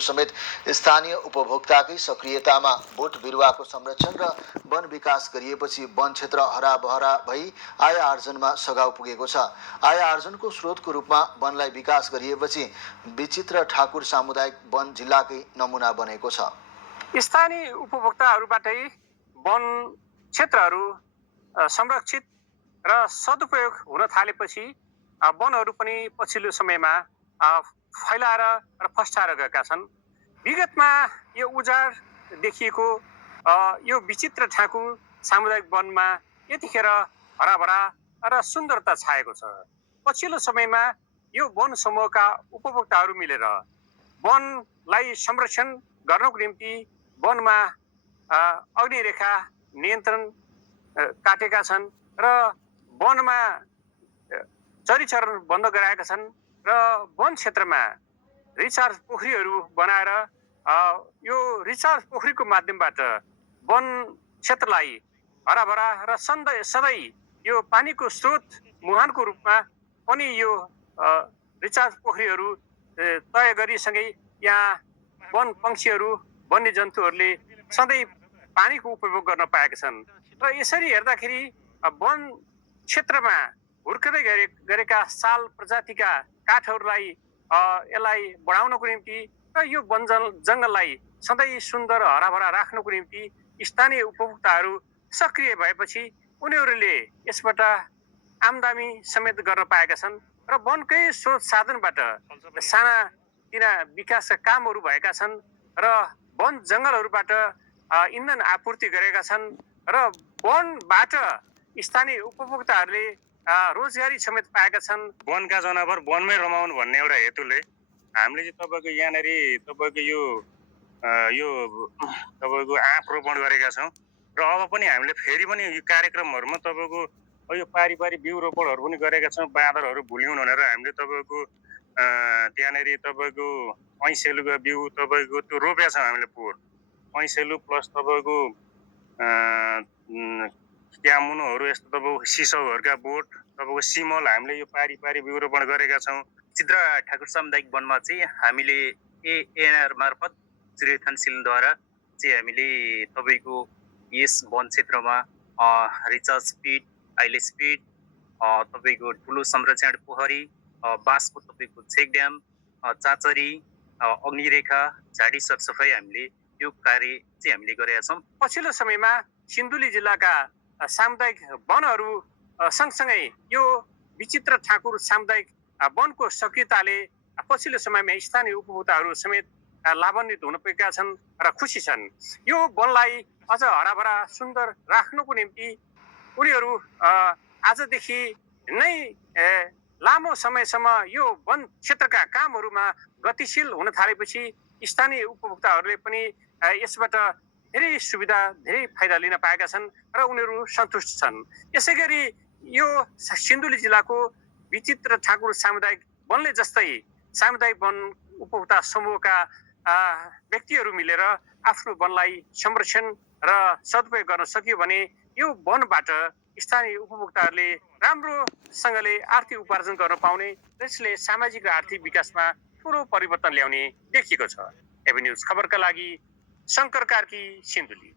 समेत स्थानीय उपभोक्ताकै सक्रियतामा बोट बिरुवाको संरक्षण र वन विकास गरिएपछि वन क्षेत्र हराभरा भई आय आर्जनमा सघाउ पुगेको छ। आय आर्जनको स्रोतको रूपमा वनलाई विकास गरिएपछि विचित्र ठाकुर सामुदायिक वन जिल्लाकै नमुना बनेको छ। स्थानीय उपभोक्ताहरूबाटै वन क्षेत्रहरू संरक्षित र सदुपयोग हुन थालेपछि वनहरू पनि पछिल्लो समयमा फैलाएर र फस्टाएर गएका छन्। विगतमा यो उजाड देखिएको यो विचित्र ठाकुर सामुदायिक वनमा यतिखेर हराभरा र सुन्दरता छाएको छ। पछिल्लो समयमा यो वन समूहका उपभोक्ताहरू मिलेर वनलाई संरक्षण गर्नको निम्ति वनमा अग्निरेखा नियन्त्रण काटेका छन् र वनमा चरीचरण बन्द गराएका छन् र वन क्षेत्रमा रिचार्ज पोखरीहरू बनाएर यो रिचार्ज पोखरीको माध्यमबाट वन क्षेत्रलाई हराभरा र सधैँ यो पानीको स्रोत मुहानको रूपमा पनि यो रिचार्ज पोखरीहरू तय गरिसँगै यहाँ वन पक्षीहरू वन्यजन्तुहरूले सधैँ पानीको उपयोग गर्न पाएका छन् र यसरी हेर्दाखेरि वन क्षेत्रमा हुर्कदै गरेका साल प्रजातिका काठहरूलाई यसलाई बढाउनको निम्ति र यो वन जङ्गललाई सधैँ सुन्दर हराभरा राख्नको निम्ति स्थानीय उपभोक्ताहरू सक्रिय भएपछि उनीहरूले यसबाट आमदानी समेत गर्न पाएका छन् र वनकै स्रोत साधनबाट साना तिना विकासका कामहरू भएका छन् र वन जङ्गलहरूबाट इन्धन आपूर्ति गरेका छन् र वनबाट स्थानीय उपभोक्ताहरूले रोजगारी समेत पाएका छन्। वनका जनावर वनमै रमाउनु भन्ने एउटा हेतुले हामीले चाहिँ तपाईँको यहाँनिर तपाईँको यो तपाईँको आँप रोपण गरेका छौँ र अब पनि हामीले फेरि पनि यो कार्यक्रमहरूमा तपाईँको यो पारिवारिक बिउ रोपणहरू पनि गरेका छौँ। बाँदरहरू भुल्यौँ भनेर हामीले तपाईँको त्यहाँनिर तपाईँको ऐसेलुको बिउ तपाईँको त्यो रोपेका छौँ हामीले पोहोर ऐसेलु प्लस तपाईँको क्यामुनोहरू यस्तो तपाईँको सिसौहरूका बोट तपाईँको सिमल हामीले यो पारिवारिक बिउ रोपण गरेका छौँ। चित्र ठाकुर सामुदायिक वनमा चाहिँ हामीले एएनआर मार्फत सूर्यथानशीलद्वारा चाहिँ हामीले तपाईँको यस वन क्षेत्रमा रिचार्ज पिट, आइलेस पिट, तपाईँको ठुलो संरक्षण पोखरी, बाँसको तपाईँको चेक ड्याम, चाचरी, अग्निरेखा, झाडी सरसफाइ हामीले यो कार्य चाहिँ हामीले गरेका छौँ। पछिल्लो समयमा सिन्धुली जिल्लाका सामुदायिक वनहरू सँगसँगै यो विचित्र ठाकुर सामुदायिक वनको सक्रियताले पछिल्लो समयमा स्थानीय उपभोक्ताहरू समेत लाभान्वित हुन पुगेका छन् र खुसी छन्। यो वनलाई अझ हराभरा सुन्दर राख्नुको निम्ति उनीहरू आजदेखि नै लामो समयसम्म यो वन क्षेत्रका कामहरूमा गतिशील हुन थालेपछि स्थानीय उपभोक्ताहरूले पनि यसबाट धेरै सुविधा धेरै फाइदा लिन पाएका छन् र उनीहरू सन्तुष्ट छन्। यसै गरी यो सिन्धुली जिल्लाको विचित्र ठाकुर सामुदायिक वनले जस्तै सामुदायिक वन उपभोक्ता समूहका व्यक्तिहरू मिलेर आफ्नो वनलाई संरक्षण र सदुपयोग गर्न सकियो भने यो वनबाट स्थानीय उपभोक्ताहरूले राम्रोसँगले आर्थिक उपार्जन गर्न पाउने र यसले सामाजिक र आर्थिक विकासमा ठुलो परिवर्तन ल्याउने देखिएको छ। एबी न्युज खबरका लागि शङ्कर कार्की, सिन्धुली।